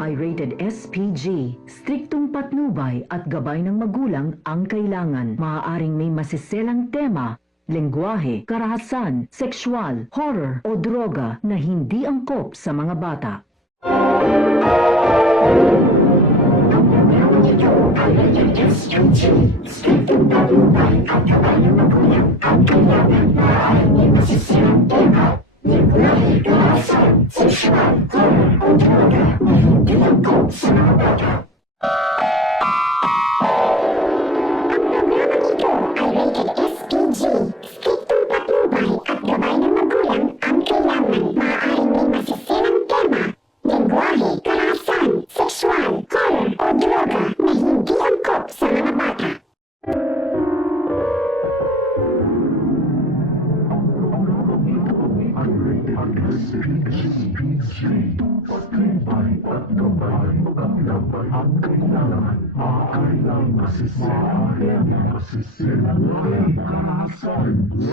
ay rated SPG. Striktong patnubay at gabay ng magulang ang kailangan. Maaaring may masiselang tema, lengguwahe, karahasan, sexual, horror o droga na hindi angkop sa mga bata. Striktong patnubay at gabay ng magulang ang kailangan. Maaaring may masiselang tema, lengguwahe, karahasan, sexual, horror o droga na hindi angkop sa mga bata. Ang programang ito ay rated SPG. Striktong patnubay at gabay ng magulang ang kailangan. Maaaring may masiselang tema, lengguwahe, karahasan, sexual, horror o droga na hindi angkop sa mga bata. Patnubay at gabay ang kailangan. Maaaring masiselang karahasan, sexual,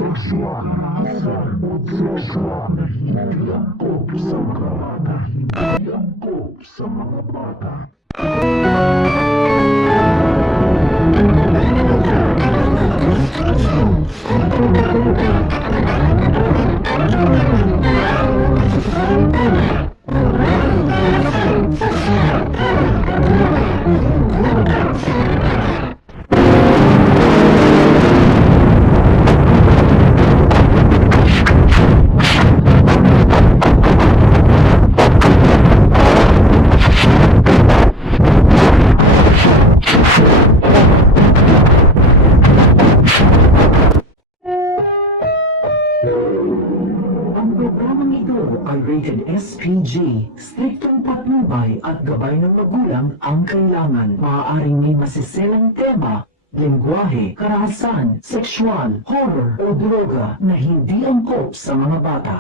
o droga na hindi angkop sa mga bata. Ang programang ito ay rated SPG. Striktong patnubay at gabay ng magulang ang kailangan. Maaaring may masiselang tema, lengguwahe, karahasan, sexual, horror o droga na hindi angkop sa mga bata.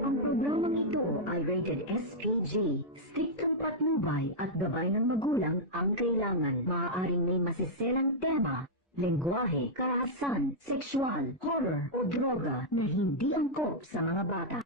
Ang programang ito ay rated SPG. Striktong patnubay at gabay ng magulang ang kailangan. Maaaring may masiselang tema, lengguwahe, karahasan, sexual, horror o droga na hindi angkop sa mga bata.